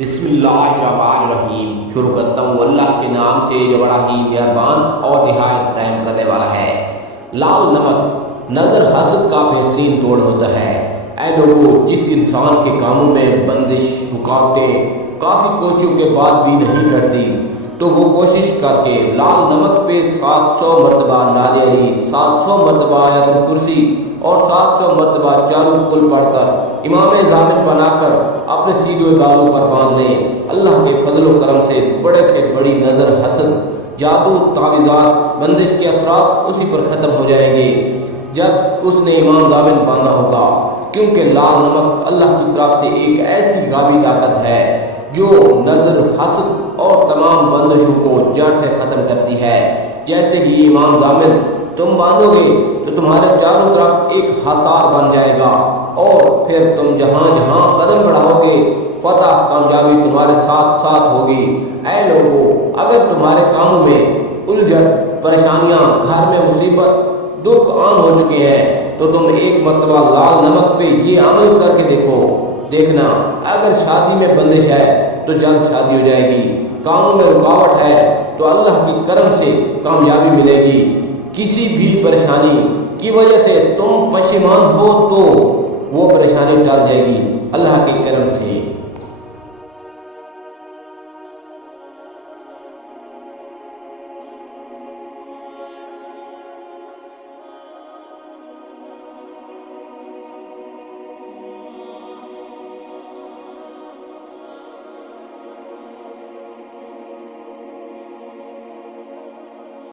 بسم اللہ الرحمن الرحیم، شروع کرتا ہوں اللہ کے نام سے جو بڑا ہی مہربان اور نہایت رحم کرنے والا ہے۔ لال نمک نظر حسد کا بہترین توڑ ہوتا ہے۔ اے لوگو، جس انسان کے کاموں میں بندش رکاوٹیں کافی کوششوں کے بعد بھی نہیں کرتی، تو وہ کوشش کر کے لال نمک پہ 700 مرتبہ ناریری، 700 مرتبہ آیت الکرسی اور 700 مرتبہ چاروں کل پڑھ کر امام ضامن بنا کر اپنے سیدھے بالوں پر باندھ لیں۔ اللہ کے فضل و کرم سے بڑی نظر حسد، جادو، تعویذات، بندش کے اثرات اسی پر ختم ہو جائیں گے جب اس نے امام ضامن باندھا ہوگا، کیونکہ لال نمک اللہ کی طرف سے ایک ایسی غابی طاقت ہے جو نظر، حسد اور تمام بندشوں کو جڑ سے ختم کرتی ہے۔ جیسے ہی امام ضامن تم باندھو گے تو تمہارے چاروں طرف ایک حصار بن جائے گا، اور پھر تم جہاں جہاں قدم بڑھاؤ گے فتح، کامیابی تمہارے ساتھ ساتھ ہوگی۔ اے لوگو، اگر تمہارے کاموں میں الجھن، پریشانیاں، گھر میں مصیبت، دکھ عام ہو چکے ہیں تو تم ایک مرتبہ لال نمک پہ یہ عمل کر کے دیکھنا، اگر شادی میں بندش ہے تو جلد شادی ہو جائے گی، کاموں میں رکاوٹ ہے تو اللہ کی کرم سے کامیابی ملے گی، کسی بھی پریشانی کی وجہ سے تم پشیمان ہو تو وہ پریشانی ٹل جائے گی اللہ کے کرم سے۔